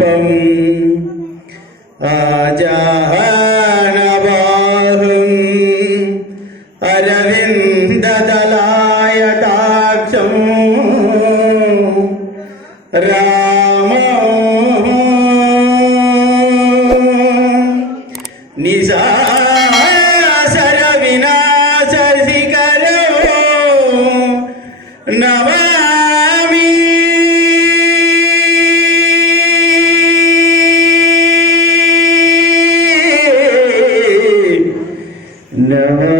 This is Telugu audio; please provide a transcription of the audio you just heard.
దీపం ఆజాహనవాహం అరవిందదలాయ టాక్షం రామ నిజా సర వినాశ శిఖరో నవ إنها